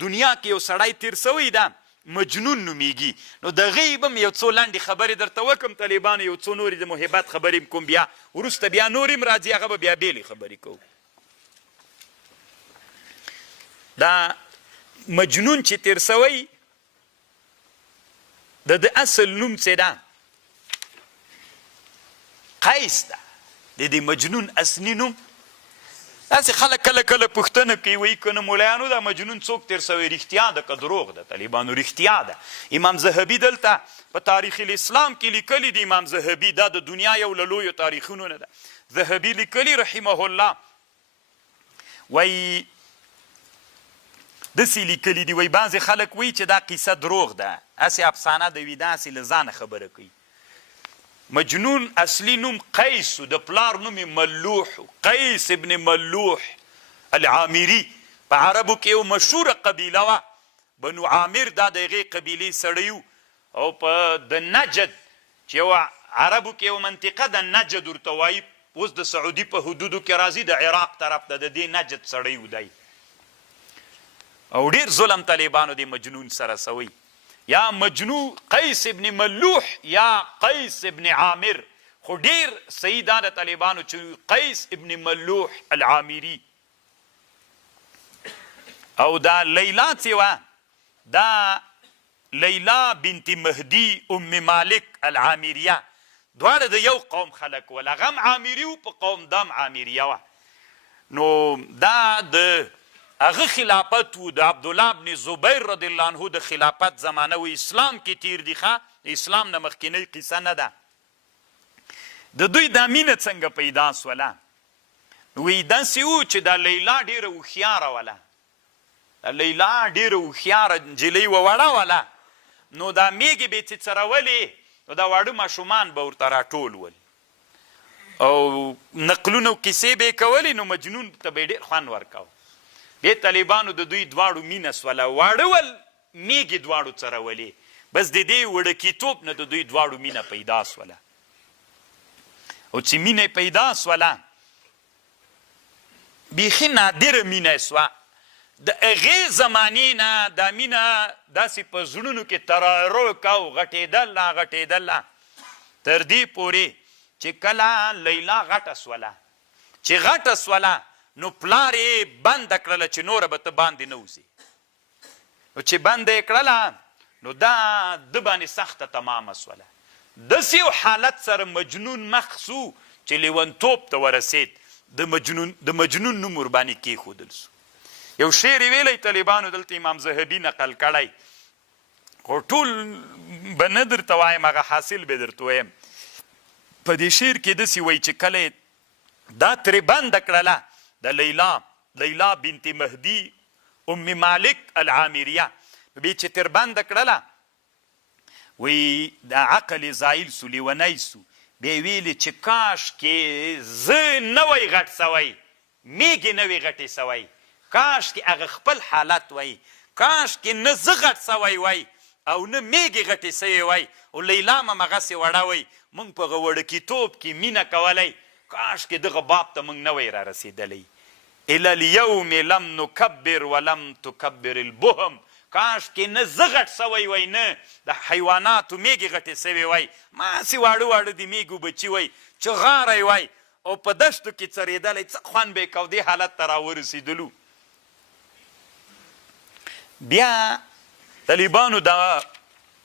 دنیا کې یو سړی تیر سوی ده مجنون نومیږي. نو د غیب هم یو څو لنډې خبرې درته وکړم طالبانو، یو څو نورې د محبت خبرې هم کوم، بیا وروسته بیا نورې هم راځي، هغه به بیا بېلې خبرې کوو. دا مجنون چې تیر سوی د اصل نوم څه ده؟ قیس ده. د دې مجنون اصلي نوم داسې خلک کله کله پوښتنه کوي، وایي که نه مولایانو دا مجنون څوک تیر سوی رښتیا ده که دروغ ده؟ طالبانو رښتیا ده. امام زهبي دلته په تاریخ الاسلام کې لیکلي دي. امام زهبي دا د دنیا یو له لویو تاریخونو نه ده. زهبي لیکلي رحمه الله، وایي داسې لیکلي دي، وایي بعضې خلک وایي چې دا قیسه دروغ ده، هسې افسانه ده، وي داسې له ځانه خبره کوي. مجنون اصلي نوم قیس و، د پلار نوم ملوح، قیس ابن ملوح العامري. په عربو کې یو مشهوره قبیله وه، بنو عامر، دا د هغې قبیلې سړی و. او په د نجد چې یو عربو کې یو منطقه د نجد ورته وایي، اوس د سعودي په حدودو کې راځي، د عراق طرف ته، د دې نجد سړی و دی. او ډېر ظلم طالبانو د مجنون سره سوی. یا مجنون قیس ابن ملوح یا قیس ابن عامر، خو ډېر صحیح دا د طالبانو چې قیس ابن ملوح العامري. او دا لیلا چې وه، دا لیلا بنت مهدي ام مالک العامریه، دواړه د یو قوم خلک ول، هغه هم عامري و، په قوم دا هم عامریه وه. نو دا د هغه خلافت و، د عبدالله بن زبیر رضی الله عنه د خلافت زمانه و. اسلام کې تیر دي، ښه اسلام نه مخکینۍ قصه نه ده. د دوی دا مینه څنګه پیدا سوله؟ وایي داسې و چې دا لیلا ډېره هوښیاره وله، لیلا ډېره هوښیاره نجلۍ وه، وړه وله. نو دا میږې به یې څڅرولې، نو دا واړه ماشومان به ورته راټول ول او نقلونه او کیسې به یې کولې، نو مجنون ته به یې ډېر خوند ورکاو. دې طالبانو د دوی دواړو مینه سوله، واړه ول میږې دواړو څرولې، بس د دې وړکیتوب نه د دوی دواړو مینه پیدا سوله. او چې مینه پیدا سوله، بیخي نادره مینه سوه. د هغې زمانې نه دا مینه داسې په زړونو کې ترارو کو، غټېدله غټېدله، تر دې پورې چې کله لیلا غټه سوله. چې غټه سوله نو پلار یې بنده کړله چې نوره به ته باندې نه وځې. نو چې بنده یې کړله، نو دا د باندې سخته تمامه سوله. داسې یو حالت سره مجنون مخ سو چې لیونتوب ته ورسېد. د مجنون نوم ورباندې کېښودل سو. یو شعر یې ویلی طالبانو، دلته امام زهبي نقل کړی، خو ټول به نه درته وایم، هغه حاصل به درته وایم. په دې شعر کې داسې وایي چې کله دا ترې بنده کړله د لیلا بنت مهدي ام مالک العامریه، بیا چې تر بنده کړله، وی د عقل زایل سو، لیونی سو. بیا یې ویلې چې کاشکې زه نه وی غټ سوی، میږې نه وی غټې سوی، کاشکې هغه خپل حالت وی، کاشکې نه زه غټ سوی وی او نه میږې غټې سوی وی، او لیلا هم همغسې وړه وی. موږ په هغه وړکیتوب کې مینه کولی، کاشکې دغه باب ته موږ نه وی را رسېدلی. الی الیوم لم نکبر ولم تکبر البهم، کاشکې نه زه غټ سوی وی، نه د حیواناتو میږې غټې سوی وی، ماسې واړه واړه د میږو بچي وی چې غاری وی، او په دشتو کې څرېدلی، څه خوند به یې کو، دې حالت ته راورسېدلو. بیا طالبانو دا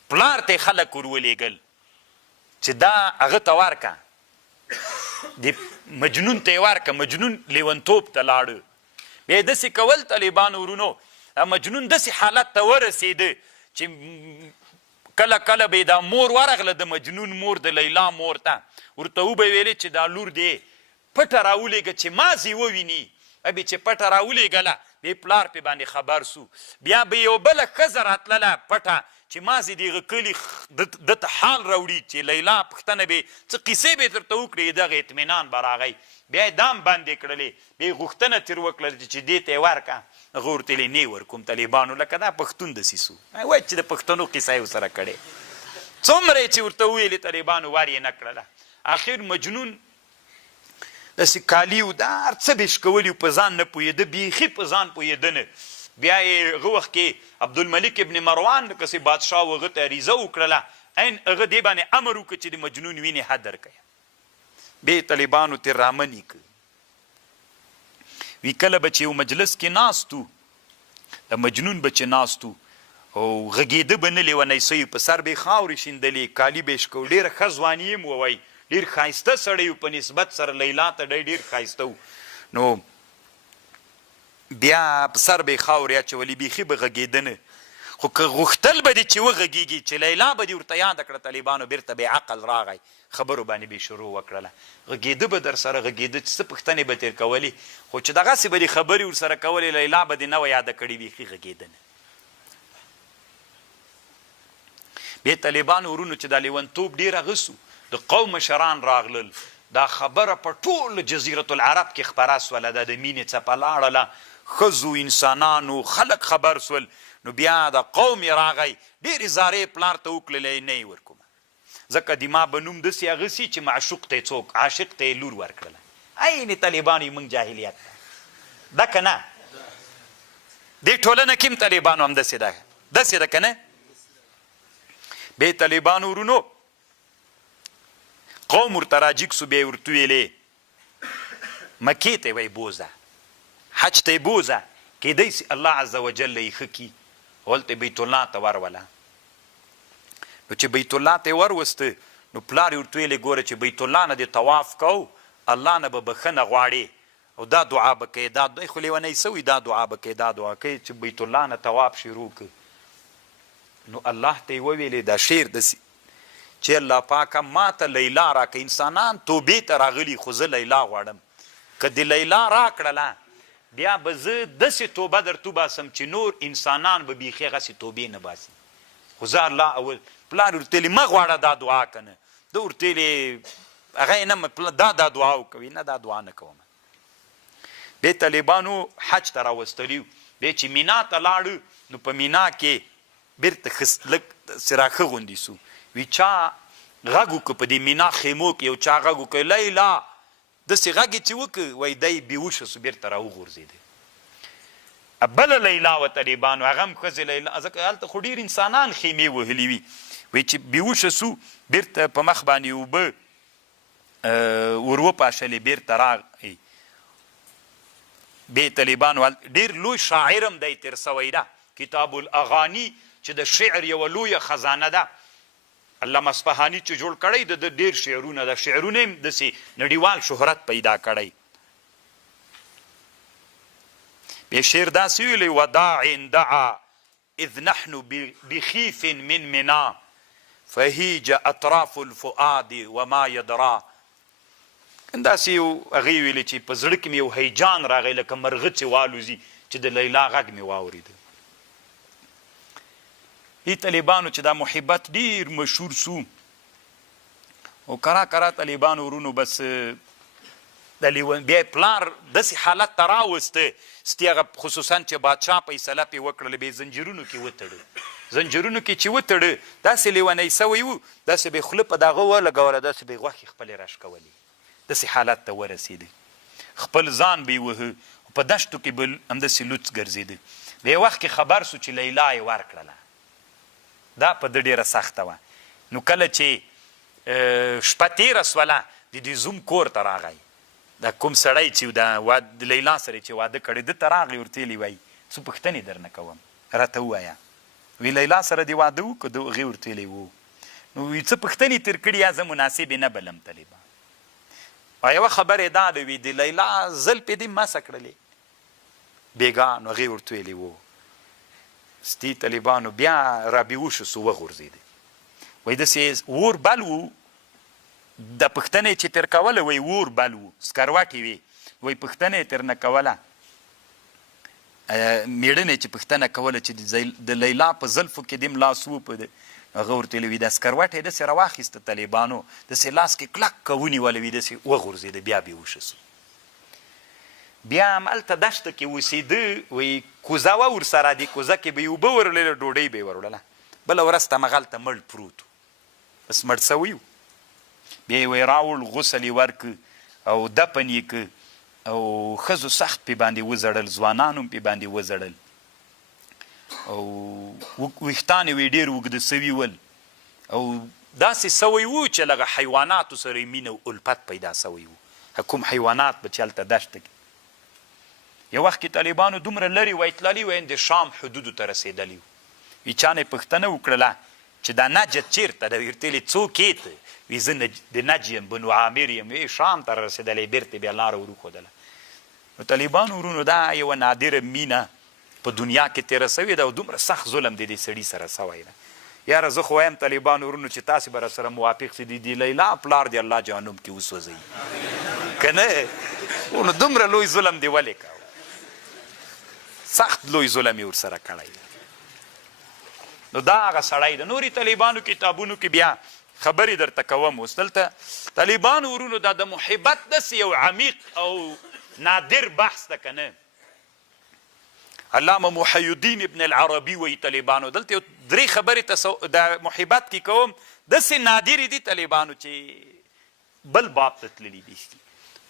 پلار ته خلک ورولېږل چې دا هغه ته ورکه، د مجنون ته یې ورکه. مجنون لیونتوب ته لاړه. بیا یې داسې کول طالبانو ورونو، مجنون داسې حالت ته ورسېده چې کله کله به یې دا مور ورغله، د مجنون مور، د لیلا مور ته، ورته وبه یې ویلې چې دا لور دې پټه راولېږه چې مازې وویني. بیا چې پټه راولېږله، بیا پلار پې باندې خبر سو. بیا به یو بله ښځه راتلله پټه چې مازې د هغه کلي ده ته حال راوړي، چې لیلا پوښتنه به څه قیسې به یې درته وکړي، دغه اطمینان به راغی. بیا یې دام بندې کړلې، بیا یې غوښتنه ترې وکړله چې دې ته یې ورکړه. هغه ورته ویلې نه ورکوم طالبانو، لکه دا پښتون داسې سو، وایي چې د پښتنو قیسه یې ورسره کړې. څومره یې چې ورته وویلې طالبانو ور یې نه کړله. اخر مجنون داسې کالي و، دا هر څه به یې شکولي، په ځان نه پوهېده، بیخي په ځان پوهېده نه. بیا یې هغه وخت کې عبدالملک ابن مروان کسې بادشاه و هغه ته عریضه وکړله عین هغه دې باندې امر وکړه چې د مجنون وینې حد درکوي بیا یې طالبانو ترې رامنې کړ وی کله به چې یو مجلس کې ناست و د مجنون به چې ناست و او غږېده به نه لیونی سوی په سر به یې خاورې شیندلې کالي به یې شکو ډېره ښه ځواني یې م ووایي ډېر ښایسته سړی و په نسبت سره لیلا ته ډېر ښایسته و نو بیا په سر به یې خاورې اچولې بیخي به غږېده نه خو که غوښتل به دې چې وغږېږي چې لیلا به دې ورته یاده کړه طالبانو بېرته به عقل راغی خبرو باندې به شروع وکړله غږېده به در سره غږېده چې څه پوښتنې به ترې کولې خو چې دغسې به دې خبرې ورسره کولې لیلا به دې نه وه یاده کړې بیخي غږېده نه بیا طالبانو ورونو چې دا لیونتوب ډېر اغوسو د قوم مشران راغلل دا خبره په ټول جزیرة العرب کې خپره سوله دا د مینې څپه لاړله ښځو انسانانو خلک خبر سول نو بیا د قوم یې راغی ډېرې زارې پلار ته وکړلې نه یې ورکومه ځکه د ما به نوم داسې اغوسي چې معشوق ته یې څوک عاشق ته یې لور ورکړله عین طالبانو یې موږ جاهلیت ده که نه دې ټولنه کې هم طالبانو هم داسې ده داسې ده که نه بیا طالبانو ورونو قوم ورته راجیګ سو بیا یې ورته ویلې مکې ته یې وایي بوځه حج ته یې بوځه کیدای سي الله عز وجل یې ښه کي هلته بیت الله ته وروله نو چې بیت الله ته یې وروسته نو پلار یې ورته ویلې ګوره چې بیت الله نه دې طواف کو الله نه به بښنه غواړې او دا دعا به کوې دا خو لیونی سوي دا دعا به کوې دا دعا کوې چې بیت الله نه طواف شروع کړ نو الله ته یې وویلې دا شعر داسې چې الله پاکه ما ته لیلا راکړه انسانان توبې ته راغلي خو زه لیلا غواړم که د لیلا راکړله بیا به زه داسې توبه درته وباسم چې نور انسانان به بیخي هغسې توبې نه باسي خو زه الله اول پلار ورته ویلې مه غواړه دا دعا که نه ده ورته ویلې هغه یې نه دا دعا وکوي نه دا دعا نه کوم بیا طالبانو حج ته راوستلي بیا چې مینا ته لاړو نو په مینا کې بیرته لږ سراخه غوندې سو وی چا غږ وکړه په دې مینا خیمو کې یو چا غږ وکړه لیلا داسې غږ یې چې وکړه وایي دی بېهوشه سو بیرته راوغورځېده بله لیلا وه طالبانو هغه هم ښځې لیلا ځکه هلته خو ډېر انسانان خیمې وهلي وي وایي چې بېهوشه سو بیرته په مخ باندې اوبه ور وپاشلې بیرته راغی بیا طالبانو ډېر لوی شاعر هم دی تېر سوی ده کتاب الاغاني چې د شعر یوه لویه خزانه ده علامه اصفهاني چې جوړ کړی د ډېر شعرونه ده شعرونه هم داسې نړیوال شهرت پیدا کړی بیا شعر داسې ویلی وداع دعا اذ نحن بخیف من منا فهیج اطراف الفؤاد وما یدرا داسې یو هغې ویلي چې په زړه کې مې یو هیجان راغی لکه مرغه چې والوځي چې د لیلا غږ مې واورېده ای طالبانو چې دا محبت ډیر مشهور سو او کرا طالبانو ورونو بس بیا پلار داسې حالت ته راوسته ستې هغه خصوصا چې بادشاه فیصله پې وکړله بیا زنجیرونو کې وتړه زنجیرونو کې چې وتړه داسې لیونی سوی و داسې به یې خوله په دغه ولګوله داسې به یې غوښې خپلې راښکولې داسې حالت ته ورسېده خپل ځان به یې وهه په دشتو کې به همداسې لوڅ ګرځېده بیا وخت کې خبر سو چې لیلا یې ورکړله دا په ده ډېره سخته وه نو کله چې شپه تېره سوله د دې زوم کور ته راغی دا کوم سړی چې د لیلا سره چې واده کړی ده ته راغلی ورته ویلي وایي څه پوښتنې درنه کوم راته ووایه وی لیلا سره دې واده وکړو ده هغې ورته ویلی و نو وی څه پوښتنې تېر کړي یا زه مناسبې نه بلم طالبان او یوه خبرې دا ده وي د لیلا زلفې دې مسه کړلې بېګا نو هغې ورته ویلي و ستی طالبانو بیا را بېهوشه سو وغورځېده وایي داسې اور بل و د پوښتنه چې تر کوله وایي اور بل و سکروټې وې وایي پوښتنه یې تر نه کوله مېړنې چې پوښتنه کوله چې د لیلا په زلفو کې دې هم لاس و په هغه ورته ویلي وي دا سکروټ یې داسې راواخیسته طالبانو داسې لاس کې کلک که ونیوله وي داسې وغورځېده بیا بېهوشه سو بیا هم هلته دشته کې اوسېده وایي کوزه وه ورسره دې کوزه کې به یې اوبه ورلله ډوډۍ به یې وروړله بله ورځ ته همغلته مړ پروت و بس مړ سوی و بیا یې وایي راوړ غسل یې ورکړ او دفن یې کړ او ښځو سخت پې باندې وزړل ځوانانو هم پې باندې وزړل او ویښتان یې ډېر اوږده سوي ول او داسې سوی و چې لږه حیواناتو سره یې مینه او الفت پیدا سوی و. کوم حیوانات به چې هلته دشته کې یو وخت کې طالبانو دومره لرې وی تللي وی د شام حدودو ته رسېدلي وو. وي چا نه یې پوښتنه وکړله چې دا نجد چېرته ده؟ ورته ویلې څوک یې ته؟ وي زه د نج یم، بنو عامر یم. وی شام ته رسېدلی بېرته بیا لاره وروښودله. نو طالبانو ورونو دا یوه نادره مینه په دنیا کې تېره سوې ده او دومره سخت ظلم د دې سړي سره سوی ده. یاره زه خو وایم طالبانو ورونو چې تاسې به راسره موافق سي د لیلا پلار د الله جهنم کې وسوځوي که نه نو دومره لوی ظلم دې ولې کوه؟ سخت لوی ظلم یې ورسره کړی ده. نو دا هغه سړی ده. نورې طالبانو کتابونو کې بیا خبرې درته کوم. اوس دلته طالبانو ورونو دا د محبت داسې یو عمیق او نادر بحث ده که نه. علامه محی الدین ابن العربي وایي طالبانو دلته یو درې خبرې د محبت کې کوم داسې نادرې دي طالبانو چې بل باب ته تللي دي.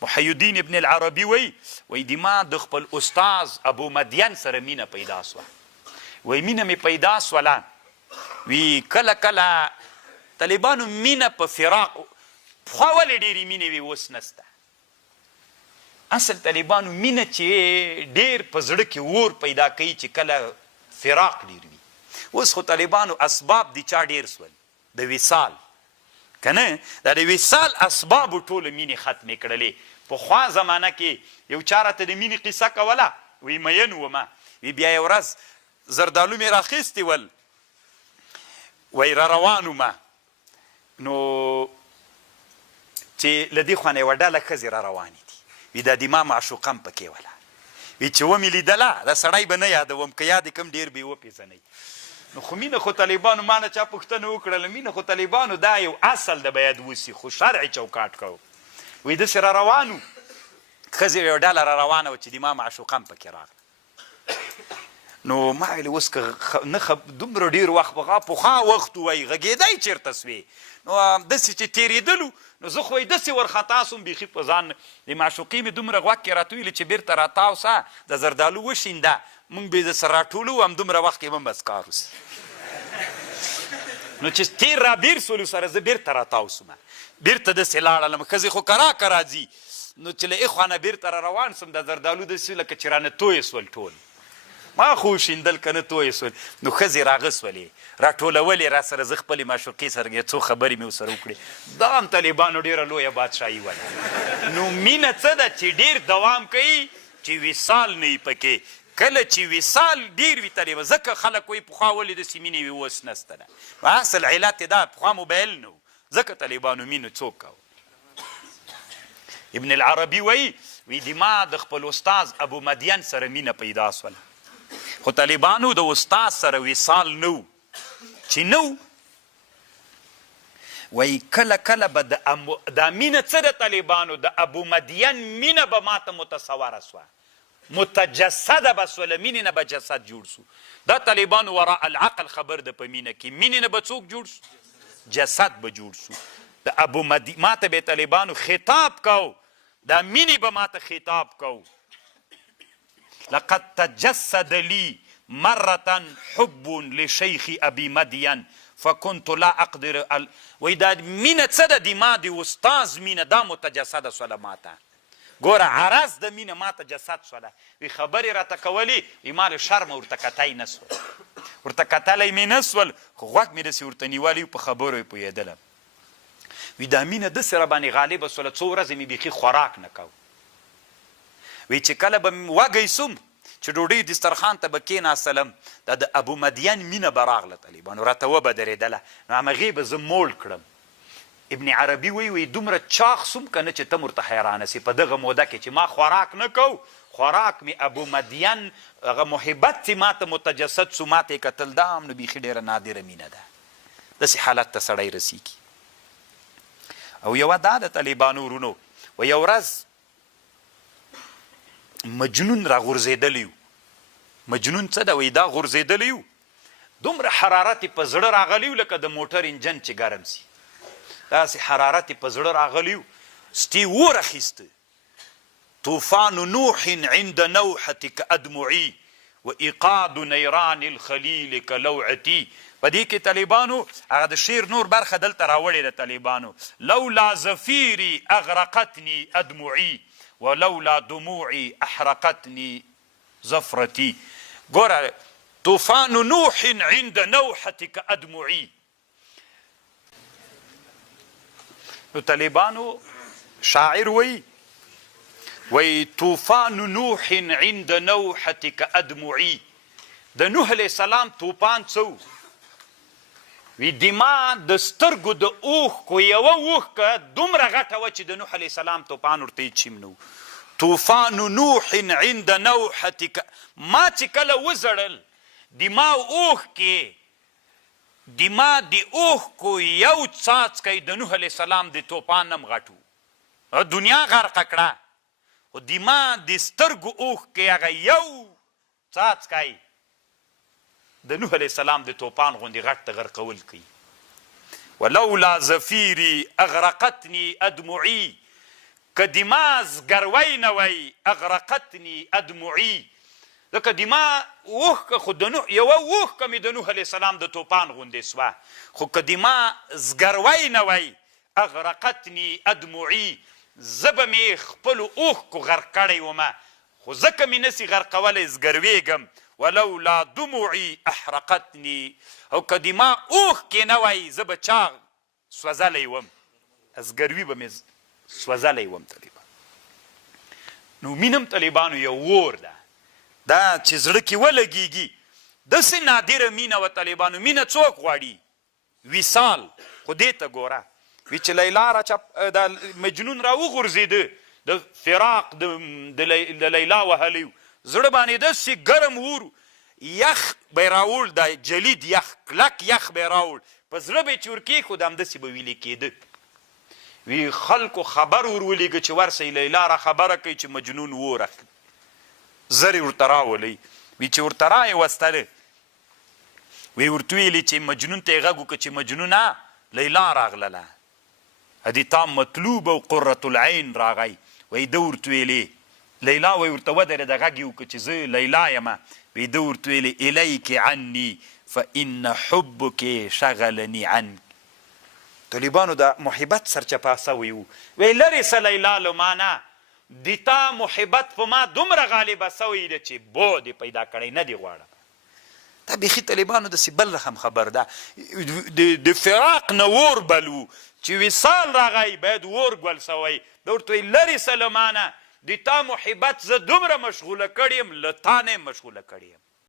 محی الدین ابن العربي وایي د ما د خپل استاز ابو مدین سره مینه پیدا سوه. وایي مینه مې پیدا سوله. وی کله کله طالبانو مینه په فراق پخوا ولې ډېرې مینې وي اوس نسته. اصل طالبانو مینه چې ډېر په زړه کې اور پیدا کوي چې کله فراق ډېر وي. اوس خو طالبانو اسباب د چا ډېر سول د وصال که نه؟ دا د وصال اسبابو ټولو مینې ختمې کړلې. پخوا زمانه کې یو چا راته د مینې قصه کوله. وی مین ومه. وی بیا یو ورځ زردالو مې راخیستې ول. وی را روان ومه نو چې له دې خوا نه یوه ډله ښځې را روانې دي. وی دا د ما معشوقه م پکې وله. وی چې ومې لیدله دا سړی به نه یادوم که یاد یې کم ډېر به یې وپېژنئ. نو خو مینه خو طالبانو ما نه چا پوښتنه وکړله. مینه خو طالبانو دا یو اصل د باید وسي خو شرعي چوکاټ کو. وی داسې را روان وو ښځې یوه ډله را روانه وه چې د ما معشوقه م پکې راغله. نو ما ویلې اوس که نه دومره ډېر وخت پخوا وخت ووایي غږېدی چېرته سوې نو داسې چې تېرېدلو نو زه خو یې داسې ورخطا سوم بیخي په ځان د معشوقې مې دومره غوږ کې راته ویلې چې بېرته راتاو سه د زردالو وشینده موږ به یې درسره راټولو همدومره وخت کې به هم بس کار وسي. نو چې تېر را بېر سولو سره زه بېرته راتاو سومه بېرته داسې لاړلم. ښځې خو کراکه راځي نو چې له اخوا نه بېرته را روان سوم د زردالو داسې لکه چې رانه تویې سول ټول. ما خو وشیندل که نه تویې سول. نو ښځې راغسولې راټولولې را سره زه خپلې معشوقې سره څو خبرې مې ورسره وکړې. دا هم طالبانو ډېره لویه بادشاهي وله. نو مینه څه ده چې ډېر دوام کوي چې وصال نه وي پکې. کله چې وصال ډېر وي طالبه ځکه خلک وایي پخوا ولې داسې مینې وي اوس نسته ده. اصل علت یې دا پخوا موبایل نه و ځکه طالبانو مینه څوک کوه. ابن العربي وایي د ما د خپل استاز ابو مدین سره مینه پیدا سوله. خو طالبانو د استاد سره وصال نه و چې نه و. وایي کله کله به دا مینه څه د طالبانو د ابو مدین مینه به ماته متصوره سوه متجسده به سوله. مینې نه به جسد جوړ سو. دا طالبانو وراء العقل خبر ده په مینه کې. مینې نه به څوک جوړ سو؟ جسد به جوړ سو. د ابو مدین ماته به طالبانو خطاب کو دا مینې به ماته خطاب کو. لقد تجسد لي مرة حب لشيخ ابي مدين فكنت لا اقدر وای دا مینه څه ده د ما د استاز مینه دا متجسده سوله ماته. ګوره عرض د مینه ماته جسد سوله. وی خبرې راته کولې وی ما له شرمه ورته کتی نه سول ورته کتلی مې نه سول خو غوږ مې داسې ورته نیولی په خبرو یې پوهېدلم. وی دا مینه داسې را باندې غالبه سوله څو ورځې مې بیخي خوراک نه کو. وی چې کله به وږی سوم چې ډوډۍ دسترخوان ته به کېناستلم دا د ابو مدین مینه به راغله طالبانو راته وبدرېدله نو همغې به زه موړ کړم. ابن عربي وی دومره چاق سوم که نه چې ته ورته حیرانه سي په دغه موده کې چې ما خوراک نه کو خوراک مې ابو مدین هغه محبت چې ما ته متجسد سو ما ته یې کتل. دا هم نو بیخي ډېره نادره مینه ده. داسې حالت ته سړی رسیږي. او یوه دا د طالبانو ورونو و یو ورځ مجنون را غورځېدلی و. مجنون څه ده؟ وایي دا غورځېدلی و دومره حرارت په زړه راغلی و لکه د موټر انجن چې ګرم سي داسې حرارت په زړه راغلی و. سټي اور اخیسته. طوفان نوح عند نوحتك ادمعي و ایقاد نیران الخلیل کلوعتی. په دې کې طالبانو هغه د شعر نور برخه دلته راوړې ده طالبانو. لولا زفیري اغرقتني ادمعي ولولا دموعي احرقتني زفرتي. ګوره طوفان نوح عند نوحتك ادمعي. نو طالبانو شاعر وی طوفان نوح عند نوحتك ادمعي. د نوح علیه السلام طوفان څه وی دما د سترګو د اوښکو یوه اوښکه دومره غټه وه چې د نوح علیه السلام طوفان ورته هېڅ شیم نه و. طوفان نوح عند نوحتك. ما چې کله وزړل دما اوښکې دما د اوښکو یو څاڅکی د نوح علیه السلام د طوفان نه م غټ و. دنیا غرقه کړه خو دما د سترګو اوښکې هغه یو څاڅکی د نوح علیه السلام د طوفان غوندې غټ ته غرقول کوي. ولولا زفیري اغرقتني ادمعي. که دما زګروی نه وی اغرقتني ادمعي. ځکه دما اوښکه خو یوه اوښکه مې د نوح علیه السلام د طوفان غوندې سوه، خو که دما زګروی نه وی اغرقتني ادمعي زه به مې خپلو اوښکو غرق کړی ومه، خو ځکه مې نسي غرقولی زګروېږم. ولولا دموعي احرقتني. او که دما اوښکې نه وی زه به چا سوځلی وم، زګروي به مې سوځلی وم. طالبان نو مینم طالبانو یو اور ده، دا چې زړه کې ولګېږي داسې نادره مینه وه طالبانو. مینه څوک غواړي؟ وصال. خو دې ته ګوره وی چې لیلا دا مجنون را وغورځېده د فراق د لیلا وهلی و، زړه باندې داسې ګرم اور یخ به یې راوړ، دا جلید یخ کلک یخ به یې راوړ، په زړه به یې چې ورکېښود همداسې به ویلې کېده. وی خلکو خبر ور ولیږه چې ورسئ لیلا را خبره کوي چې مجنون اور اخلي. زر یې ورته راولئ. وی چې ورته را یې وستله وی ورته ویلې چې مجنون ته یې غږ وکړه چې مجنونه لیلا راغلله، ادي تا مطلوب او قرة العین راغی. وی ده ورته ویلې لیلا وی ورته ودرېده غږ یې وکړه چې زه لیلا یمه. وی ده ورته ویلې الیک عني فان حبک شغلني عنک. طالبانو د محبت سرچپه سوی و. وی لرې سه لیلا له ما نه، د تا محبت په ما دومره غالبه سوی ده چې بو دې پیدا کړی نه دې غواړم. دا بیخي طالبانو داسې بل رقم خبر ده. د فراق نه اور بل و چې وصال راغی باید اور ګل سوی. ده ورته وی لرې سه له ما نه، د تا محبت زه دومره مشغوله کړی یم له تا نه مشغوله کړی یم.